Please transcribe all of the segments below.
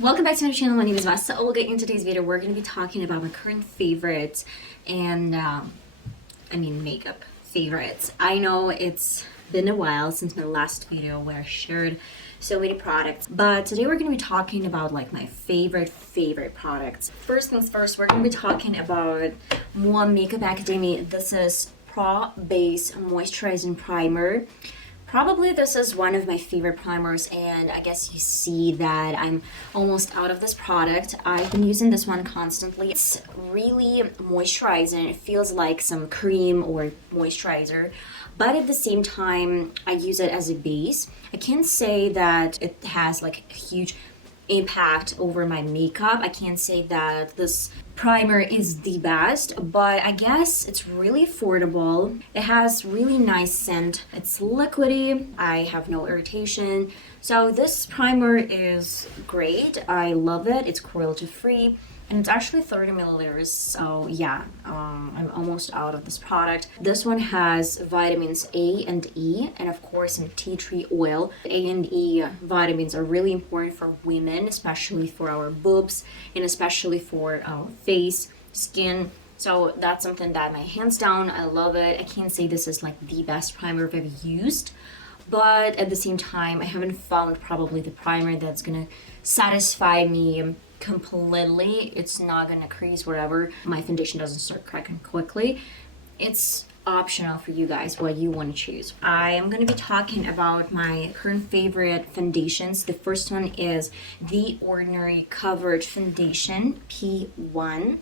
Welcome back to my channel. My name is VassaOlga. In today's video, we're going to be talking about my current favorites and, makeup favorites. I know it's been a while since my last video where I shared so many products, but today we're going to be talking about like my favorite products. First things first, we're going to be talking about Mua Makeup Academy. This is Pro Base Moisturizing Primer. Probably this is one of my favorite primers, and I guess you see that I'm almost out of this product. I've been using this one constantly. It's really moisturizing. It feels like some cream or moisturizer, but at the same time, I use it as a base. I can't say that it has like a huge impact over my makeup. I can't say that this primer is the best, but I guess it's really affordable. It has really nice scent. It's liquidy. I have no irritation. So this primer is great. I love it. It's cruelty free. And it's actually 30 milliliters, so yeah, I'm almost out of this product. This one has vitamins A and E, and of course some tea tree oil. A and E vitamins are really important for women, especially for our boobs, and especially for our face, skin. So that's something that, my hands down, I love it. I can't say this is like the best primer I've ever used, but at the same time, I haven't found probably the primer that's gonna satisfy me completely. It's not gonna crease wherever my foundation doesn't start cracking quickly. It's optional for you guys what you want to choose. I am going to be talking about my current favorite foundations. The first one is the Ordinary Coverage Foundation P1.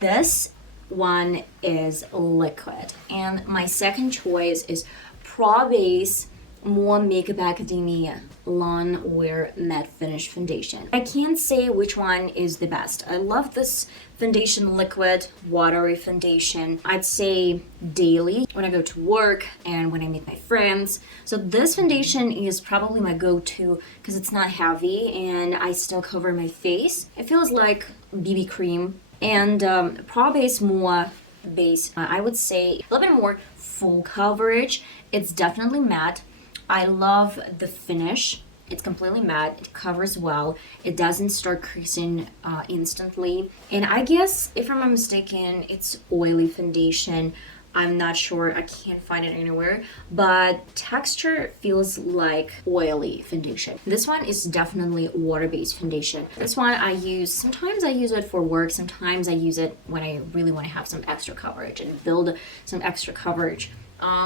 This one is liquid, and my second choice is Pro Base Mua Makeup Academy Lawn Wear Matte Finish Foundation. I can't say which one is the best. I love this foundation, liquid, watery foundation. I'd say daily when I go to work and when I meet my friends. So this foundation is probably my go-to because it's not heavy and I still cover my face. It feels like BB cream. And Pro Base Mua Base, I would say a little bit more full coverage. It's definitely matte. I love the finish. It's completely matte. It covers well. It doesn't start creasing instantly. And I guess, if I'm not mistaken, it's oily foundation. I'm not sure. I can't find it anywhere. But texture feels like oily foundation. This one is definitely water-based foundation. This one I use, sometimes I use it for work. Sometimes I use it when I really want to have some extra coverage and build some extra coverage.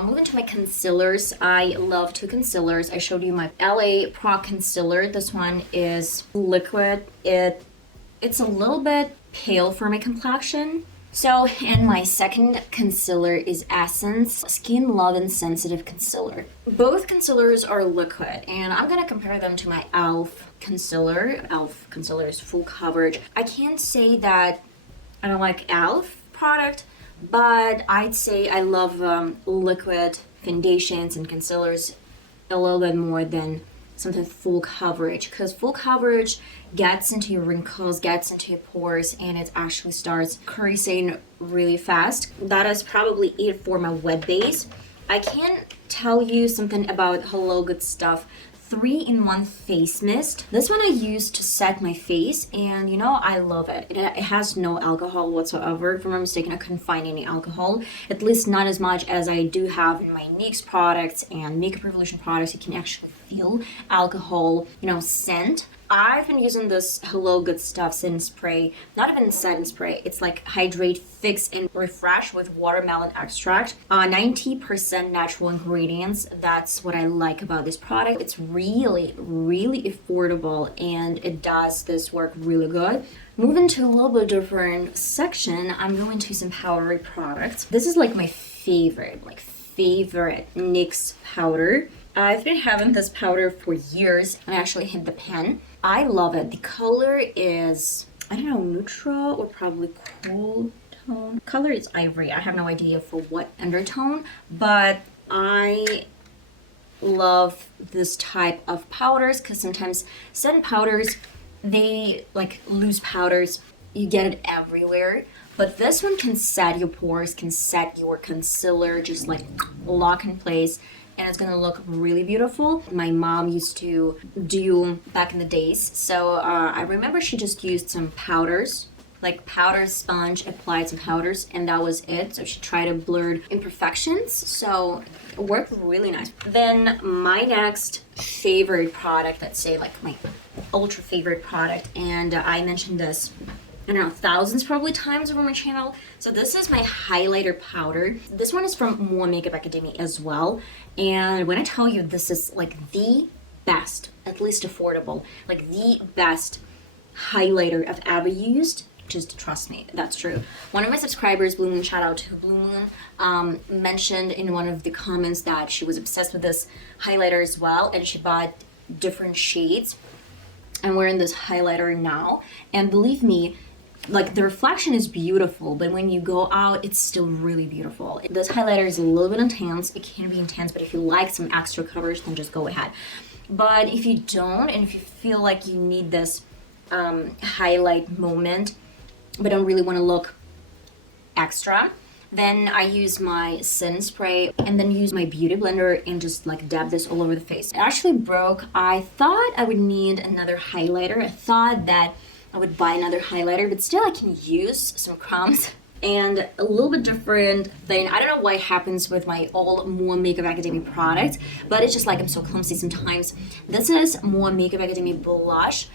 Moving to my concealers, I love two concealers. I showed you my L.A. Pro concealer. This one is liquid. It's a little bit pale for my complexion. So, and my second concealer is Essence Skin Lovin Sensitive Concealer. Both concealers are liquid, and I'm gonna compare them to my e.l.f. concealer. e.l.f. concealer is full coverage. I can't say that I don't like e.l.f. product, but I'd say I love liquid foundations and concealers a little bit more than something full coverage, because full coverage gets into your wrinkles, gets into your pores, and it actually starts creasing really fast. That is probably it for my wet base. I can tell you something about Hello Good Stuff 3-in-1 face mist. This one I use to set my face, and you know, I love it. It has no alcohol whatsoever. If I'm not mistaken, I couldn't find any alcohol, at least not as much as I do have in my NYX products and Makeup Revolution products. You can actually feel alcohol, scent. I've been using this Hello Good Stuff setting spray, not even setting spray, it's like hydrate, fix, and refresh with watermelon extract. 90% natural ingredients. That's what I like about this product. It's really, really affordable, and it does this work really good. Moving to a little bit different section, I'm going to some powdery products. This is like my favorite NYX powder. I've been having this powder for years, and I actually hit the pen. I love it. The color is, I don't know, neutral or probably cool tone. Color is ivory. I have no idea for what undertone, but I love this type of powders because sometimes setting powders, they like loose powders, you get it everywhere. But this one can set your pores, can set your concealer, just like lock in place. and it's gonna look really beautiful. My mom used to do back in the days. So I remember she just used some powders, like powder sponge, applied some powders, and that was it. So she tried to blur imperfections, so it worked really nice. Then my next favorite product, let's say like my ultra favorite product, and I mentioned this, I don't know, thousands probably times over my channel. So this is my highlighter powder. This one is from Mua Makeup Academy as well. And when I tell you this is like the best, at least affordable, like the best highlighter I've ever used, just trust me, that's true. One of my subscribers, Blue Moon, shout out to Blue Moon, mentioned in one of the comments that she was obsessed with this highlighter as well, and she bought different shades. I'm wearing this highlighter now, and believe me, like the reflection is beautiful, but when you go out, it's still really beautiful. This highlighter is a little bit intense. It can be intense, but if you like some extra coverage, then just go ahead. But if you don't, and if you feel like you need this highlight moment, but don't really want to look extra, then I use my setting spray and then use my beauty blender and just like dab this all over the face. It actually broke. I thought I would need another highlighter. I thought that I would buy another highlighter, but still I can use some crumbs. And a little bit different thing, I don't know what happens with my all Mua Makeup Academy products, but it's just like I'm so clumsy sometimes. This is Mua Makeup Academy blush.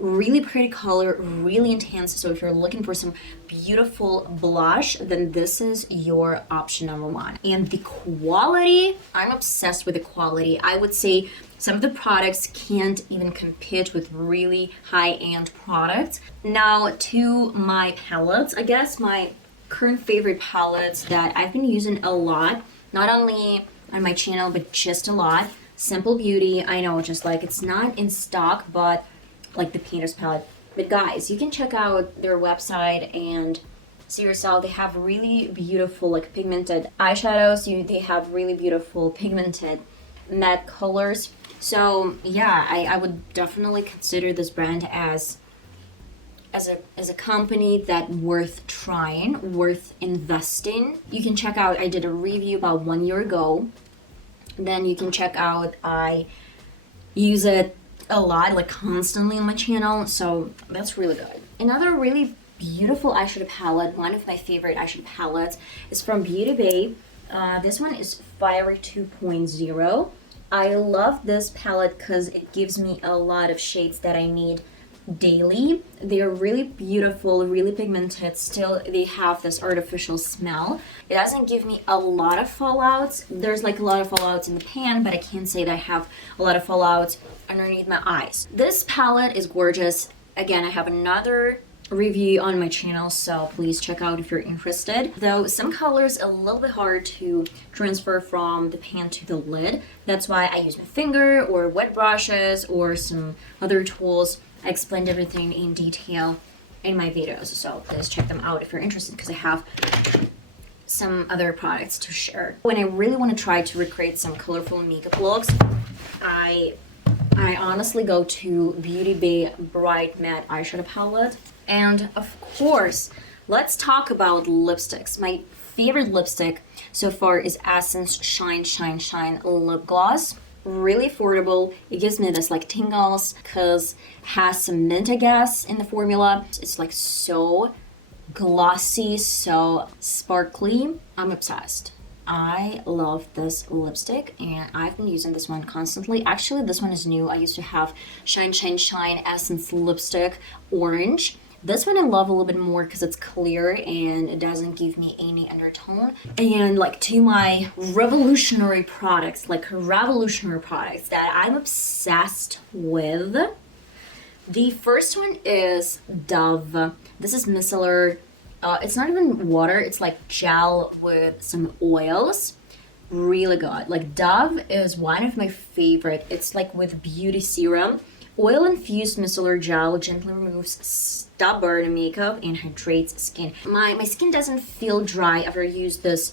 Really pretty color, really intense. So if you're looking for some beautiful blush, then this is your option number one. And the quality, I'm obsessed with the quality. I would say some of the products can't even compete with really high-end products. Now to my palettes, I guess my current favorite palettes that I've been using a lot, not only on my channel, but just a lot. Simple Beauty, I know, just like it's not in stock, but like the Painter's palette. But guys, you can check out their website and see yourself. They have really beautiful like pigmented eyeshadows. They have really beautiful pigmented matte colors. So yeah, I would definitely consider this brand as a company that worth trying, worth investing. You can check out, I did a review about 1 year ago. Then you can check out, I use it a lot, like constantly on my channel, so that's really good. Another really beautiful eyeshadow palette, one of my favorite eyeshadow palettes, is from Beauty Bay. This one is Fiery 2.0. I love this palette because it gives me a lot of shades that I need daily. They're really beautiful, really pigmented. Still, they have this artificial smell. It doesn't give me a lot of fallouts. There's like a lot of fallouts in the pan, but I can't say that I have a lot of fallouts underneath my eyes. This palette is gorgeous. Again, I have another review on my channel, so please check out if you're interested. Though some colors a little bit hard to transfer from the pan to the lid. That's why I use my finger or wet brushes or some other tools. I explained everything in detail in my videos, so please check them out if you're interested, because I have some other products to share. When I really want to try to recreate some colorful makeup looks, I honestly go to Beauty Bay Bright Matte Eyeshadow Palette. And of course, let's talk about lipsticks. My favorite lipstick so far is Essence Shine Shine Shine Lip Gloss. Really affordable. It gives me this like tingles because it has some mint, I guess, in the formula. It's like so glossy, so sparkly. I'm obsessed. I love this lipstick and I've been using this one constantly. Actually, this one is new. I used to have Shine Shine Shine Essence lipstick orange. This one I love a little bit more because it's clear and it doesn't give me any undertone. And like to my revolutionary products that I'm obsessed with. The first one is Dove. This is micellar. It's not even water, it's like gel with some oils. Really good. Like Dove is one of my favorite. It's like with beauty serum. Oil infused micellar gel gently removes stubborn makeup and hydrates skin. My skin doesn't feel dry after I use this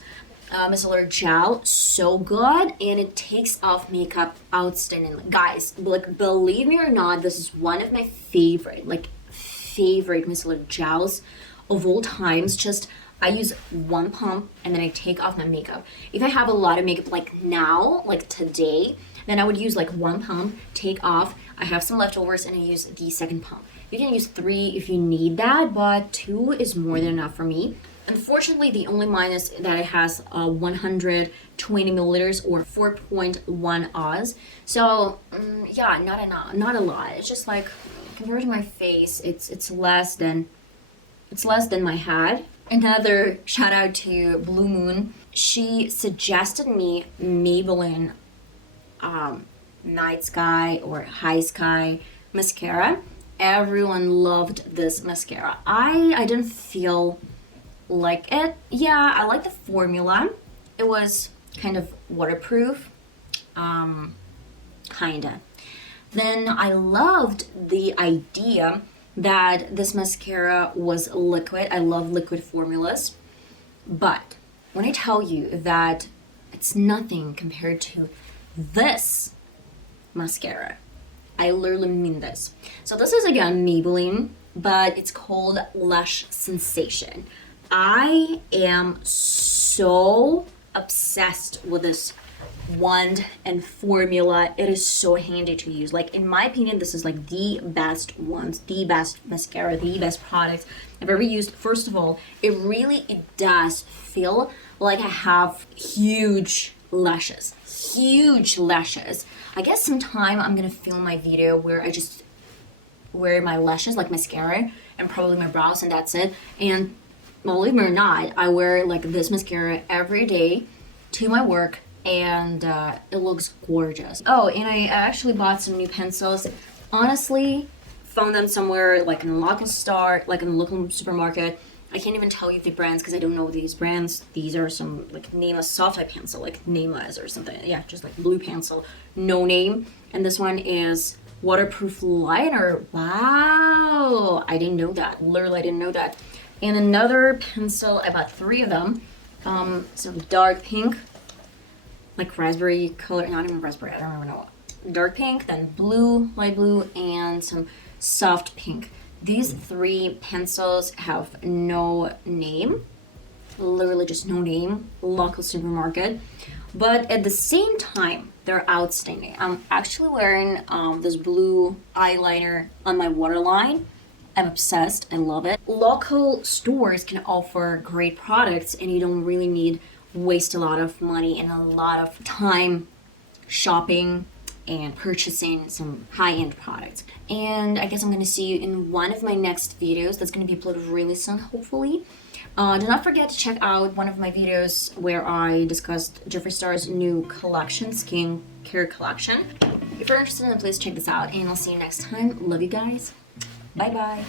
micellar gel. So good, and it takes off makeup outstanding. Guys, like believe me or not, this is one of my favorite micellar gels of all times. Just I use one pump and then I take off my makeup. If I have a lot of makeup like now, like today, then I would use like one pump, take off. I have some leftovers and I use the second pump. You can use 3 if you need that, but 2 is more than enough for me. Unfortunately, the only minus that it has 120 milliliters or 4.1 Oz. So yeah, not enough, not a lot. It's just like compared to my face, it's less than my head. Another shout out to Blue Moon. She suggested me Maybelline Night Sky or High Sky mascara. Everyone loved this mascara. I didn't feel like it. Yeah, I like the formula. It was kind of waterproof, kinda. Then I loved the idea that this mascara was liquid. I love liquid formulas. But when I tell you that it's nothing compared to this mascara, I literally mean this. So this is again Maybelline, but it's called Lash Sensation. I am so obsessed with this wand and formula. It is so handy to use. Like in my opinion, this is like the best ones, the best mascara, the best product I've ever used. First of all, it does feel like I have huge lashes. I guess sometime I'm gonna film my video where I just wear my lashes like mascara and probably my brows and that's it. And believe me or not, I wear like this mascara every day to my work and it looks gorgeous. Oh, and I actually bought some new pencils. Honestly, found them somewhere like in a local store, like in a local supermarket. I can't even tell you the brands because I don't know these brands. These are some like nameless soft type pencil, like nameless or something. Yeah, just like blue pencil, no name. And this one is waterproof liner. Wow, I didn't know that. Literally, I didn't know that. And another pencil, I bought 3 of them. Some dark pink, like raspberry color, not even raspberry, I don't even know. Dark pink, then blue, light blue, and some soft pink. These 3 pencils have no name, literally just no name, local supermarket. But at the same time, they're outstanding. I'm actually wearing this blue eyeliner on my waterline. I'm obsessed, I love it. Local stores can offer great products and you don't really need waste a lot of money and a lot of time shopping and purchasing some high-end products. And I guess I'm gonna see you in one of my next videos that's gonna be uploaded really soon, hopefully. Do not forget to check out one of my videos where I discussed Jeffree Star's new collection, skin care collection. If you're interested in it, please check this out and I'll see you next time. Love you guys. Bye bye.